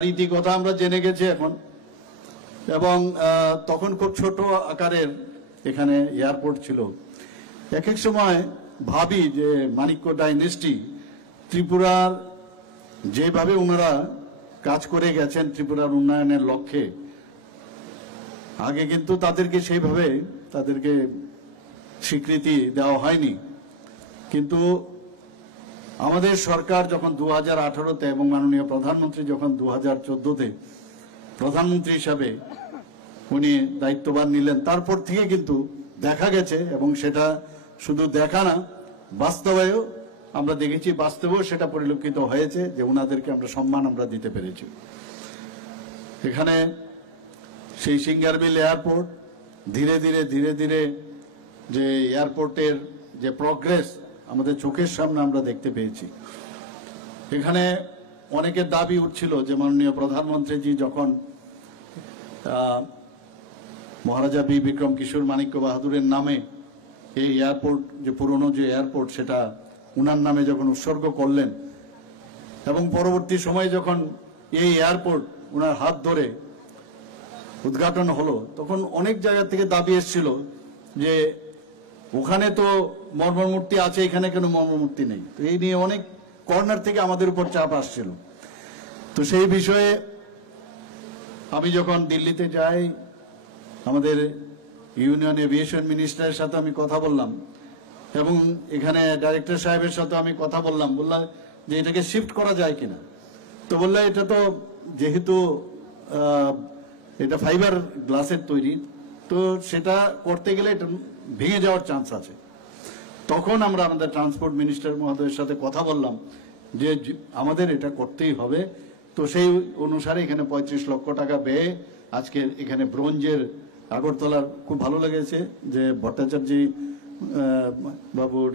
নীতি কথা আমরা জেনে গেছি এখন, এবং তখন খুব ছোট আকারের এখানে এয়ারপোর্ট ছিল। এক এক সময় ভাবি যে মানিক্য ডাইনেস্টি ত্রিপুরার যেভাবে ওনারা কাজ করে গেছেন ত্রিপুরার উন্নয়নের লক্ষ্যে, আগে কিন্তু তাদেরকে সেইভাবে তাদেরকে স্বীকৃতি দেওয়া হয়নি। কিন্তু আমাদের সরকার যখন 2018-তে এবং মাননীয় প্রধানমন্ত্রী যখন 2014-তে প্রধানমন্ত্রী হিসাবে উনি দায়িত্বভার নিলেন, তারপর থেকে কিন্তু দেখা গেছে, এবং সেটা শুধু দেখা না, বাস্তবেও আমরা দেখেছি, বাস্তবেও সেটা পরিলক্ষিত হয়েছে যে ওনাদেরকে আমরা সম্মান আমরা দিতে পেরেছি। এখানে সেই সিঙ্গারবিল এয়ারপোর্ট ধীরে ধীরে যে এয়ারপোর্টের যে প্রগ্রেস আমাদের চোখের সামনে আমরা দেখতে পেয়েছি। এখানে অনেকের দাবি উঠছিল যে মাননীয় প্রধানমন্ত্রীজি যখন মহারাজা বীর বিক্রম কিশোর মানিক্য বাহাদুরের নামে এই এয়ারপোর্ট, যে পুরনো যে এয়ারপোর্ট, সেটা উনার নামে যখন উৎসর্গ করলেন, এবং পরবর্তী সময়ে যখন এই এয়ারপোর্ট উনার হাত ধরে উদ্ঘাটন হলো, তখন অনেক জায়গা থেকে দাবি এসেছিল যে ওখানে তো মর্মমূর্তি আছে, এখানে কেন মর্মমূর্তি নেই। তো এই নিয়ে অনেক কর্নার থেকে আমাদের উপর চাপ আসছিল। তো সেই বিষয়ে আমি যখন দিল্লিতে যাই, আমাদের ইউনিয়ন এভিয়েশন মিনিস্টারের সাথে আমি কথা বললাম, এবং এখানে ডাইরেক্টর সাহেবের সাথে আমি কথা বললাম যে এটাকে শিফট করা যায় কিনা। তো বললো এটা তো যেহেতু এটা ফাইবার গ্লাসের তৈরি, তো সেটা করতে গেলে এটা ভেঙে যাওয়ার চান্স আছে। তখন আমরা আমাদের ট্রান্সপোর্ট মিনিস্টার মহোদয়ের সাথে কথা বললাম যে আমাদের এটা করতেই হবে। তো সেই অনুসারে এখানে 35 লক্ষ টাকা ব্যয়ে আজকে এখানে ব্রোঞ্জের আগরতলার, খুব ভালো লেগেছে যে ভট্টাচার্য বাবুর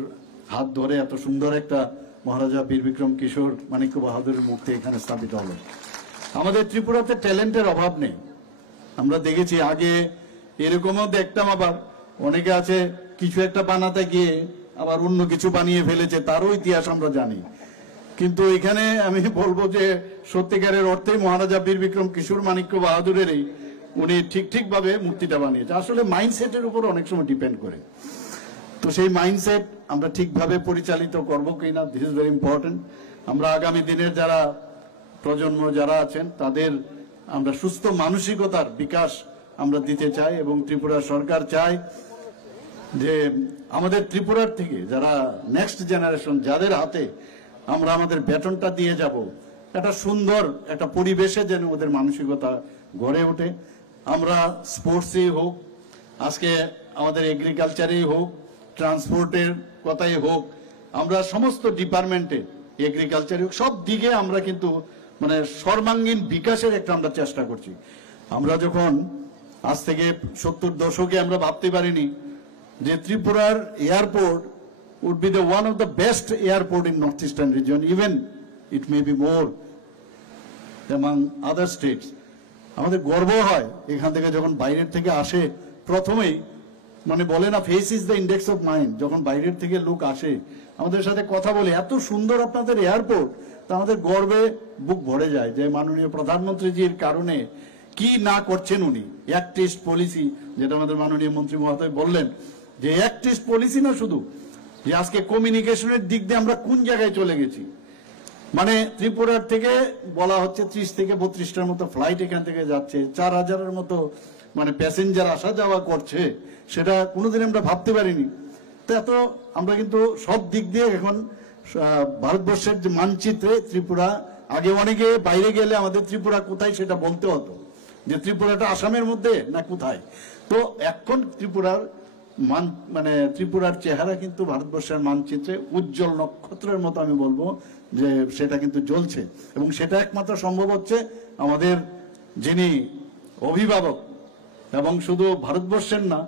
হাত ধরে এত সুন্দর একটা মহারাজা বীর বিক্রম কিশোর মানিক্য বাহাদুরের মূর্তি এখানে স্থাপিত হলো। আমাদের ত্রিপুরাতে ট্যালেন্টের অভাব নেই। আমরা দেখেছি আগে এরকমও দেখতাম, আবার অনেকে আছে কিছু একটা বানাতে গিয়ে আবার অন্য কিছু বানিয়ে ফেলেছে, তারও ইতিহাস আমরা জানি। কিন্তু এখানে আমি বলবো যে সত্যিকারের অর্থেই মহারাজা বীর বিক্রম কিশোর মানিক্য বাহাদুরেরই উনি ঠিকভাবে মূর্তিটা বানিয়েছে। আসলে মাইন্ডসেটের উপর অনেক সময় ডিপেন্ড করে। তো সেই মাইন্ডসেট আমরা ঠিকভাবে পরিচালিত করবো কিনা, দিস ইজ ভেরি ইম্পর্টেন্ট। আমরা আগামী দিনের যারা প্রজন্ম যারা আছেন তাদের আমরা সুস্থ মানসিকতার বিকাশ আমরা দিতে চাই, এবং ত্রিপুরা সরকার চায় যে আমাদের ত্রিপুরার থেকে যারা নেক্সট জেনারেশন, যাদের হাতে আমরা আমাদের বেতনটা দিয়ে যাব, একটা সুন্দর একটা পরিবেশে যেন ওদের মানসিকতা গড়ে ওঠে। আমরা স্পোর্টসেই হোক, আজকে আমাদের এগ্রিকালচারেই হোক, ট্রান্সপোর্টের কথাই হোক, আমরা সমস্ত ডিপার্টমেন্টে, এগ্রিকালচারে হোক, সব দিকে আমরা কিন্তু মানে সর্বাঙ্গীন বিকাশের একটা আমরা চেষ্টা করছি। আমরা যখন আজ থেকে 70 দশকে আমরা ভাবতে পারিনি যে ত্রিপুরার airport would be the one of the best airport in northeastern region, even it may be more among other states. আমাদের গর্ব হয় এখান থেকে যখন বাইরের থেকে আসে, প্রথমেই মানে বলে না face is the index of mind, যখন বাইরের থেকে লোক আসে আমাদের সাথে কথা বলে এত সুন্দর আপনাদের এয়ারপোর্ট, তা আমাদের গর্বে বুক ভরে যায় যে মাননীয় প্রধানমন্ত্রীজির কারণে কি না করছেন উনি। অ্যাক্ট ইস্ট পলিসি, যেটা আমাদের মাননীয় মন্ত্রী মহোদয় বললেন যে অ্যাক্ট ইস্ট পলিসি না শুধু, যে আজকে কমিউনিকেশনের দিক দিয়ে আমরা কোন জায়গায় চলে গেছি। মানে ত্রিপুরার থেকে বলা হচ্ছে 30 থেকে 32টার মতো ফ্লাইট এখান থেকে যাচ্ছে, 4000-এর মতো মানে প্যাসেঞ্জার আসা যাওয়া করছে, সেটা কোনোদিন আমরা ভাবতে পারিনি। তো এত আমরা কিন্তু সব দিক দিয়ে এখন ভারতবর্ষের যে মানচিত্রে ত্রিপুরা, আগে অনেকে বাইরে গেলে আমাদের ত্রিপুরা কোথায় সেটা বলতে হতো যে ত্রিপুরাটা আসামের মধ্যে না কোথায়। তো এখন ত্রিপুরার মানে ত্রিপুরার চেহারা কিন্তু ভারতবর্ষের মানচিত্রে উজ্জ্বল নক্ষত্রের মতো আমি বলবো যে সেটা কিন্তু জ্বলছে, এবং সেটা একমাত্র সম্ভব হচ্ছে আমাদের যিনি অভিভাবক, এবং শুধু ভারতবর্ষের না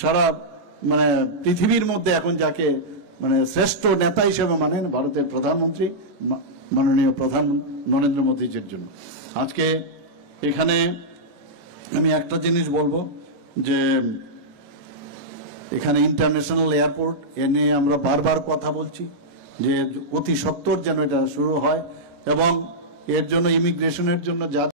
সারা মানে পৃথিবীর মধ্যে এখন যাকে মানে শ্রেষ্ঠ নেতা হিসেবে মানেন ভারতের প্রধানমন্ত্রী মাননীয় প্রধান নরেন্দ্র মোদীজির জন্য। আজকে এখানে আমি একটা জিনিস বলবো যে এখানে ইন্টারন্যাশনাল এয়ারপোর্ট এ নিয়ে আমরা বারবার কথা বলছি যে অতি সত্বর যেন এটা শুরু হয়, এবং এর জন্য ইমিগ্রেশনের জন্য যা